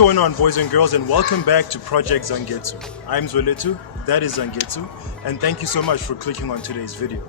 going on, boys and girls, and welcome back to Project Zangetsu. I'm Zwelethu, that is Zangetsu, and thank you so much for clicking on today's video.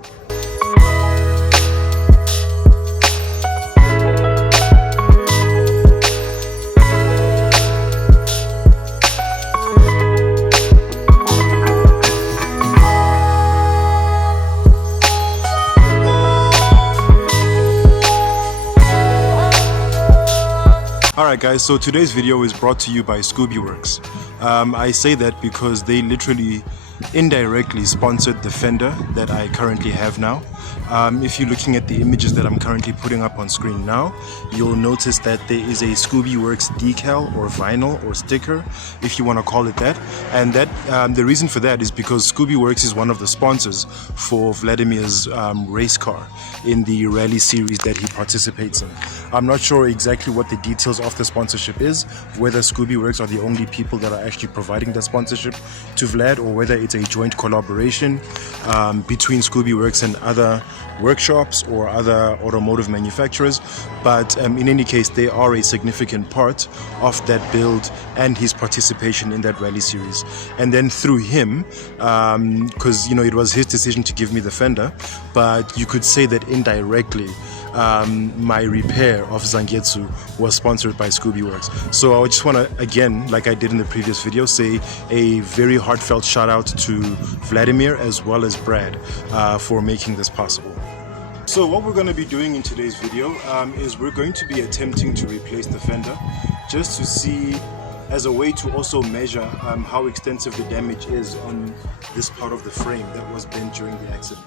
Alright guys, so today's video is brought to you by Scooby Worx. I say that because they literally indirectly sponsored the Fender that I currently have now. If you're looking at the images that I'm currently putting up on screen now, you'll notice that there is a Scooby Worx decal or vinyl or sticker, if you want to call it that. And that the reason for that is because Scooby Worx is one of the sponsors for Vladimir's race car in the rally series that he participates in. I'm not sure exactly what the details of the sponsorship is, whether Scooby Worx are the only people that are actually providing that sponsorship to Vlad, or whether it's a joint collaboration between Scooby Worx and other workshops or other automotive manufacturers. But in any case, they are a significant part of that build and his participation in that rally series. And then through him, because it was his decision to give me the Fender, but you could say that indirectly my repair of Zangetsu was sponsored by Scooby Worx. So I just want to, again, like I did in the previous video, say a very heartfelt shout out to Vladimir as well as Brad for making this possible. So what we're going to be doing in today's video is we're going to be attempting to replace the Fender, just to see, as a way to also measure how extensive the damage is on this part of the frame that was bent during the accident.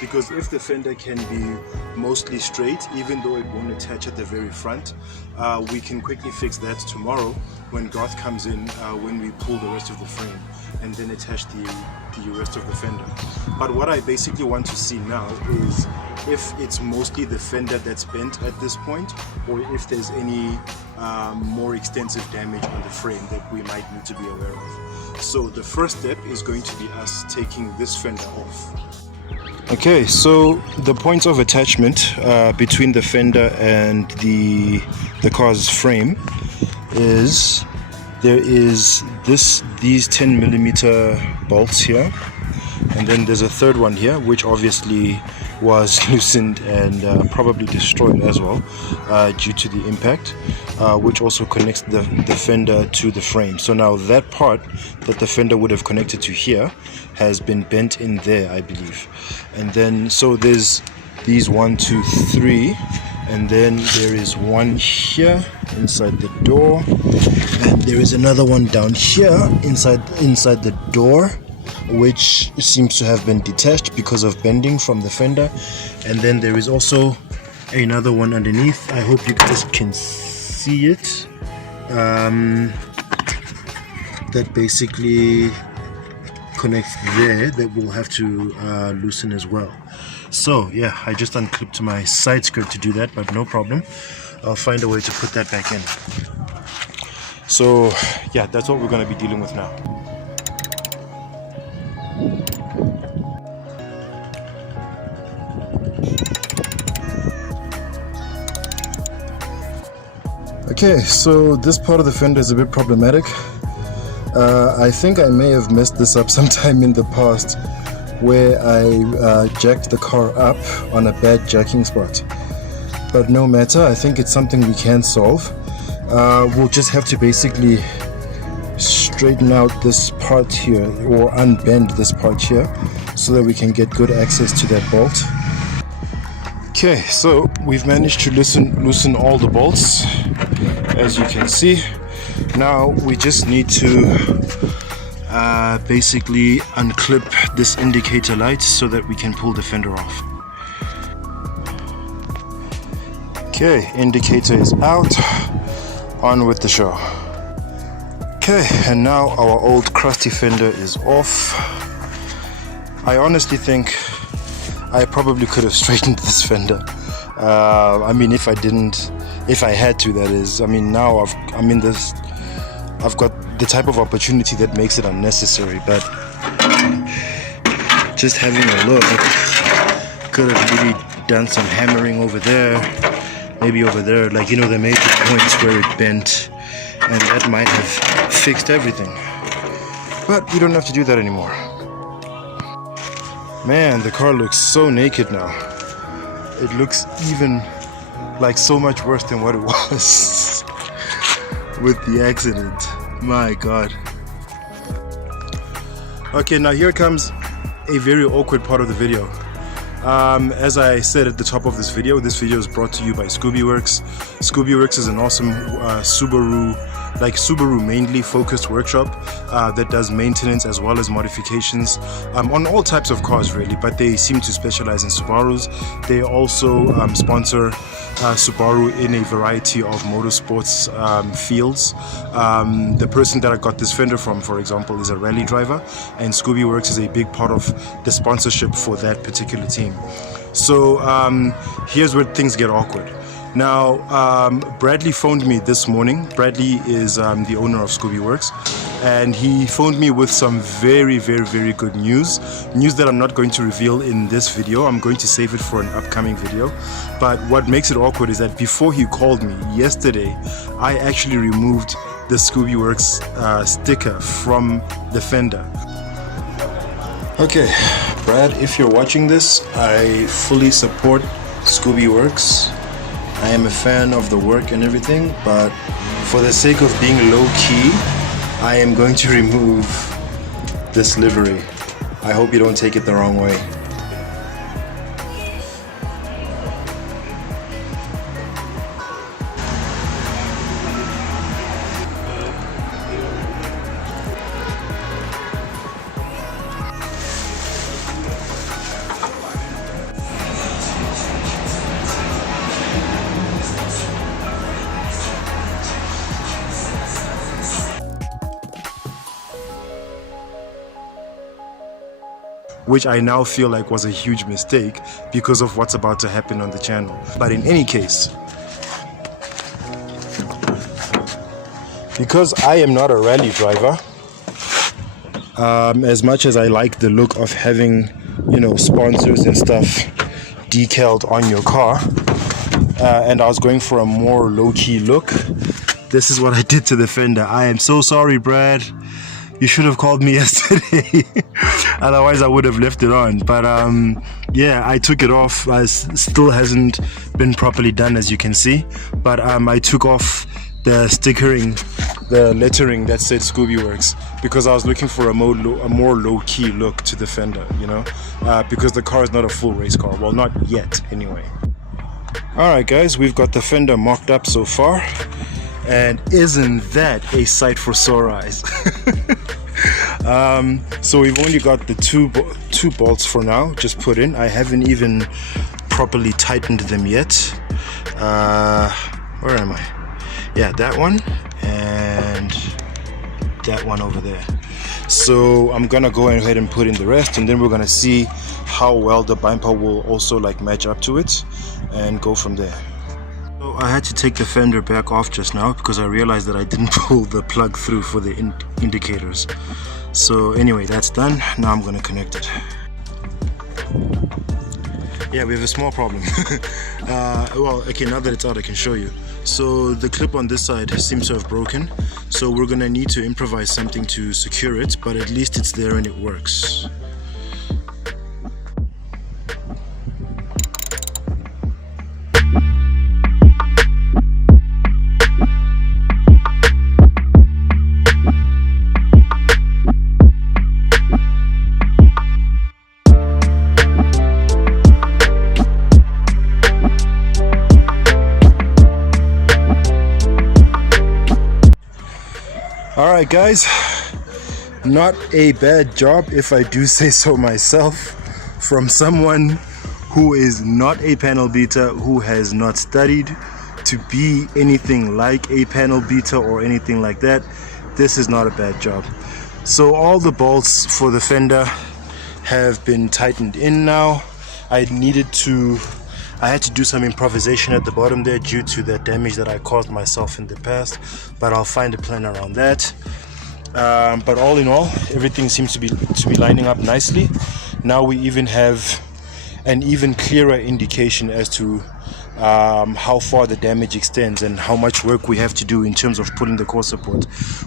Because if the fender can be mostly straight, even though it won't attach at the very front, we can quickly fix that tomorrow when Garth comes in, when we pull the rest of the frame and then attach the rest of the fender. But what I basically want to see now is if it's mostly the fender that's bent at this point, or if there's any more extensive damage on the frame that we might need to be aware of. So the first step is going to be us taking this fender off. Okay, so the points of attachment between the fender and the car's frame is, there is these 10mm bolts here, and then there's a third one here which obviously was loosened and probably destroyed as well due to the impact, which also connects the fender to the frame. So now that part that the fender would have connected to here has been bent in there, I believe. And then so there's these 1, 2, 3, and then there is one here inside the door, and there is another one down here inside the door, which seems to have been detached because of bending from the fender. And then there is also another one underneath. I hope you guys can see it, that basically connects there, that we'll have to loosen as well. So yeah, I just unclipped my side skirt to do that, but no problem, I'll find a way to put that back in. So yeah, that's what we're going to be dealing with now. Okay, so this part of the fender is a bit problematic. I think I may have messed this up sometime in the past, where I jacked the car up on a bad jacking spot. But no matter, I think it's something we can solve. We'll just have to basically straighten out this part here, or unbend this part here, so that we can get good access to that bolt. Okay, so we've managed to loosen all the bolts, as you can see. Now we just need to basically unclip this indicator light so that we can pull the fender off. Okay, indicator is out, on with the show. Okay, and now our old crusty fender is off. I honestly think I probably could have straightened this fender. I mean, if I had to, that is. I mean, now I've got the type of opportunity that makes it unnecessary, but just having a look, could have really done some hammering over there, maybe over there, like, the major points where it bent, and that might have fixed everything. But we don't have to do that anymore. Man, the car looks so naked now. It looks even like so much worse than what it was with the accident. My God. Okay, now here comes a very awkward part of the video. As I said at the top of this video is brought to you by Scooby Worx. Scooby Worx is an awesome Subaru mainly focused workshop that does maintenance as well as modifications on all types of cars really, but they seem to specialize in Subarus. They also sponsor Subaru in a variety of motorsports fields. The person that I got this fender from, for example, is a rally driver, and Scooby Worx is a big part of the sponsorship for that particular team. So here's where things get awkward. Now, Bradley phoned me this morning. Bradley is the owner of Scooby Worx, and he phoned me with some very, very, very good news. News that I'm not going to reveal in this video. I'm going to save it for an upcoming video. But what makes it awkward is that before he called me yesterday, I actually removed the Scooby Worx sticker from the fender. Okay, Brad, if you're watching this, I fully support Scooby Worx. I am a fan of the work and everything, but for the sake of being low-key, I am going to remove this livery. I hope you don't take it the wrong way. Which I now feel like was a huge mistake because of what's about to happen on the channel. But in any case, because I am not a rally driver, as much as I like the look of having, you know, sponsors and stuff decaled on your car, and I was going for a more low-key look, this is what I did to the fender. I am so sorry, Brad. You should have called me yesterday. Otherwise I would have left it on. But yeah, I took it off. It still hasn't been properly done, as you can see. But I took off the stickering, the lettering that said Scooby Worx, because I was looking for a more low-key look to the fender, you know, because the car is not a full race car. Well, not yet anyway. Alright guys, we've got the fender mocked up so far. And isn't that a sight for sore eyes? So we've only got the two bolts for now just put in. I haven't even properly tightened them yet. Where am I? Yeah, that one and that one over there. So I'm gonna go ahead and put in the rest, and then we're gonna see how well the bumper will also like match up to it and go from there. So I had to take the fender back off just now because I realized that I didn't pull the plug through for the indicators. So anyway, that's done. Now I'm going to connect it. Yeah, we have a small problem. Well, okay, now that it's out I can show you. So the clip on this side seems to have broken, so we're going to need to improvise something to secure it, but at least it's there and it works. Alright guys, not a bad job if I do say so myself, from someone who is not a panel beater, who has not studied to be anything like a panel beater or anything like that. This is not a bad job. So all the bolts for the fender have been tightened in now. I had to do some improvisation at the bottom there due to the damage that I caused myself in the past, but I'll find a plan around that. But all in all, everything seems to be lining up nicely. Now we even have an even clearer indication as to how far the damage extends and how much work we have to do in terms of pulling the core support,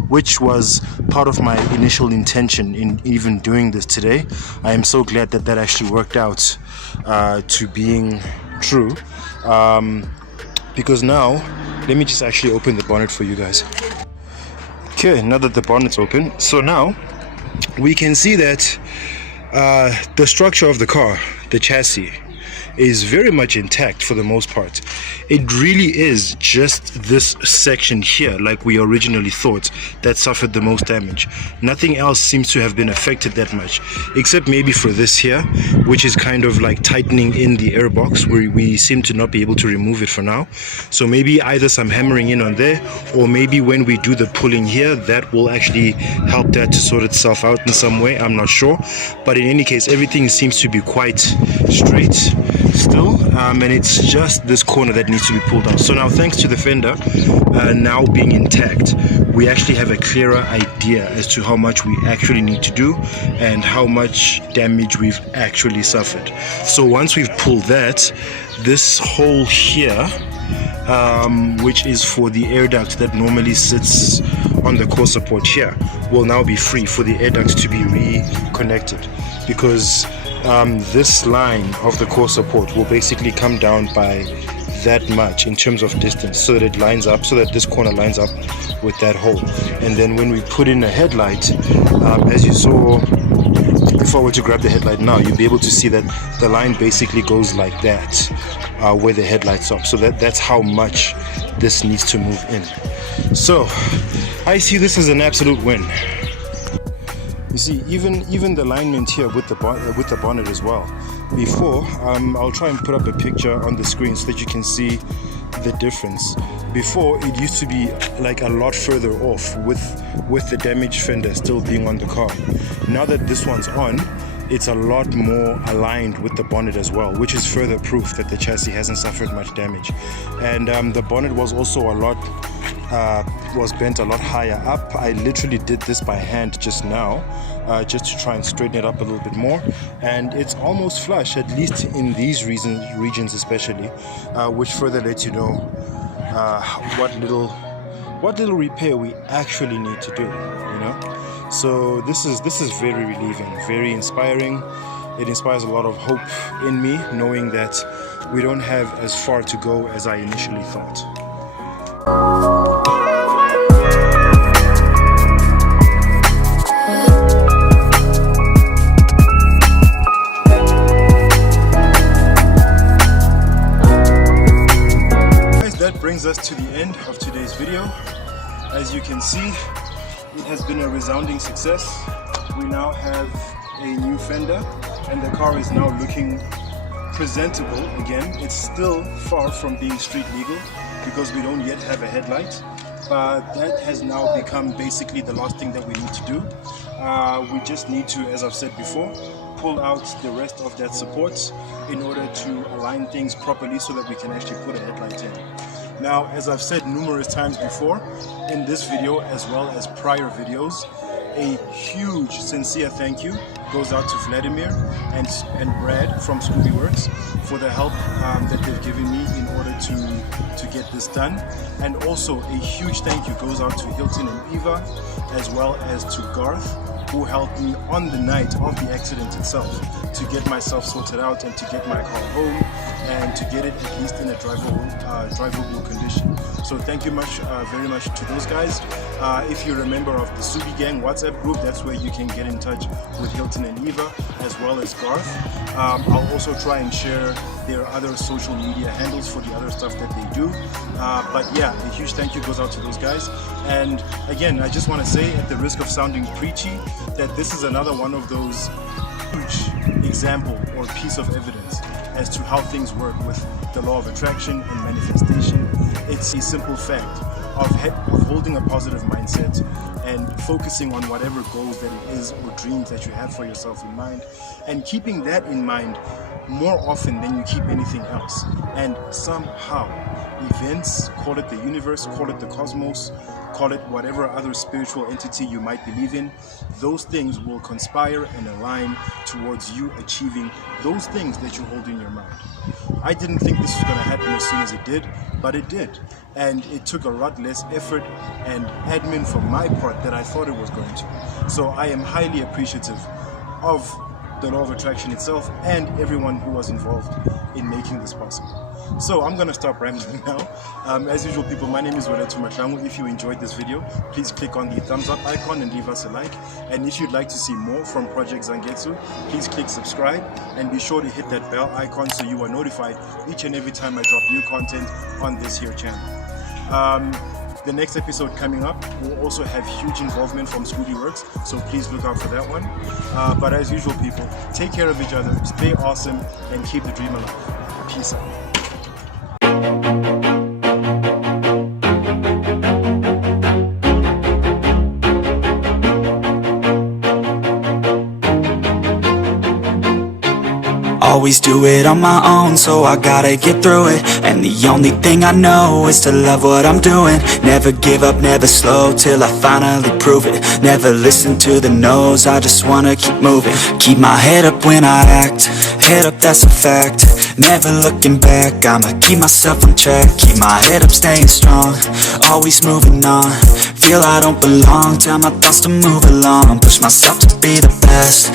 which was part of my initial intention in even doing this today. I am so glad that that actually worked out to being true, because now let me just actually open the bonnet for you guys. Okay, now that the bonnet's open, so now we can see that the structure of the car, the chassis, is very much intact for the most part. It really is just this section here, like we originally thought, that suffered the most damage. Nothing else seems to have been affected that much, except maybe for this here, which is kind of like tightening in the airbox, where we seem to not be able to remove it for now. So maybe either some hammering in on there, or maybe when we do the pulling here, that will actually help that to sort itself out in some way. I'm not sure, but in any case, everything seems to be quite straight still, and it's just this corner that needs to be pulled out. So now, thanks to the fender now being intact, we actually have a clearer idea as to how much we actually need to do and how much damage we've actually suffered. So once we've pulled that, this hole here, which is for the air duct that normally sits on the core support here, will now be free for the air duct to be reconnected, because this line of the core support will basically come down by that much in terms of distance, so that it lines up, so that this corner lines up with that hole. And then when we put in a headlight, as you saw, if I were to grab the headlight now, you'll be able to see that the line basically goes like that, where the headlights up. So that's how much this needs to move in. So I see this as an absolute win. You see, even the alignment here with the bonnet as well. Before, I'll try and put up a picture on the screen so that you can see the difference. Before, it used to be like a lot further off with the damaged fender still being on the car. Now that this one's on, it's a lot more aligned with the bonnet as well, which is further proof that the chassis hasn't suffered much damage. And the bonnet was also was bent a lot higher up. I literally did this by hand just now, just to try and straighten it up a little bit more, and it's almost flush, at least in these regions especially, which further lets you know what little repair we actually need to do, you know. So this is very relieving, very inspiring. It inspires a lot of hope in me, knowing that we don't have as far to go as I initially thought. That brings us to the end of today's video. As you can see, it has been a resounding success. We now have a new fender and the car is now looking presentable again. It's still far from being street legal because we don't yet have a headlight, but that has now become basically the last thing that we need to do. We just need to, as I've said before, pull out the rest of that support in order to align things properly so that we can actually put a headlight in. Now, as I've said numerous times before, in this video as well as prior videos, a huge sincere thank you goes out to Vladimir and Brad from Scooby Worx for the help that they've given me in order to get this done. And also a huge thank you goes out to Hilton and Eva, as well as to Garth, who helped me on the night of the accident itself to get myself sorted out and to get my car home and to get it at least in a drivable condition. So thank you very much to those guys. If you're a member of the Subie Gang WhatsApp group, that's where you can get in touch with Hilton and Eva, as well as Garth. I'll also try and share their other social media handles for the other stuff that they do. But yeah, a huge thank you goes out to those guys. And again, I just want to say, at the risk of sounding preachy, that this is another one of those huge example or piece of evidence as to how things work with the law of attraction and manifestation. It's a simple fact of holding a positive mindset and focusing on whatever goals that it is or dreams that you have for yourself in mind, and keeping that in mind more often than you keep anything else. And somehow events, call it the universe, call it the cosmos, call it whatever other spiritual entity you might believe in, those things will conspire and align towards you achieving those things that you hold in your mind. I didn't think this was going to happen as soon as it did, but it did. And it took a lot less effort and admin from my part than I thought it was going to. So I am highly appreciative of the law of attraction itself and everyone who was involved in making this possible. So I'm gonna stop rambling now. As usual, people, my name is Waletu Mahlangu. If you enjoyed this video, please click on the thumbs up icon and leave us a like. And if you'd like to see more from Project Zangetsu, please click subscribe and be sure to hit that bell icon so you are notified each and every time I drop new content on this here channel. The next episode coming up will also have huge involvement from Scooby Worx, so please look out for that one. But as usual, people, take care of each other, stay awesome, and keep the dream alive. Peace out. Always do it on my own, so I gotta get through it. And the only thing I know is to love what I'm doing. Never give up, never slow, till I finally prove it. Never listen to the no's, I just wanna keep moving. Keep my head up when I act, head up, that's a fact. Never looking back, I'ma keep myself on track. Keep my head up, staying strong, always moving on. Feel I don't belong, tell my thoughts to move along. Push myself to be the best.